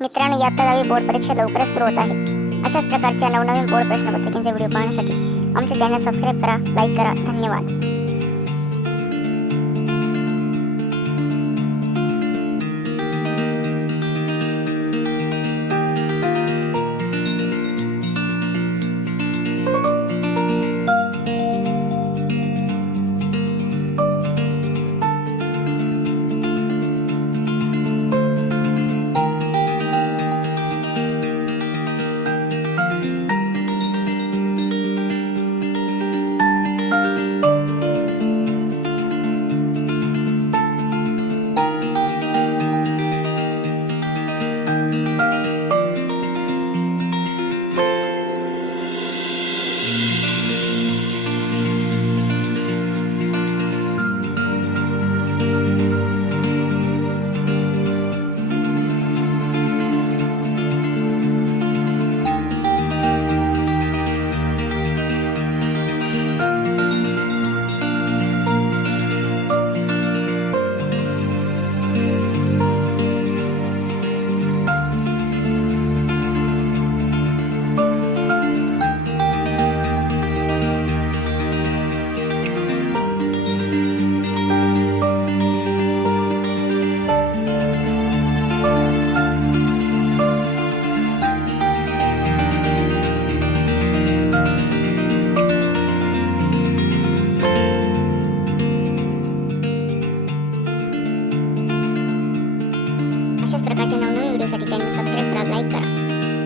मित्रांनो इयत्ता दहावी बोर्ड परीक्षा लवकरच सुरू होत आहे. अशाच प्रकारच्या नवनवीन बोर्ड प्रश्नपत्रिकेचे व्हिडिओ पाहण्यासाठी आमचे चॅनल सबस्क्राईब करा लाईक करा. धन्यवाद. अशाच प्रकारच्या नवनवीन व्हिडिओसाठी चॅनल सबस्क्राईब करा लाईक करा.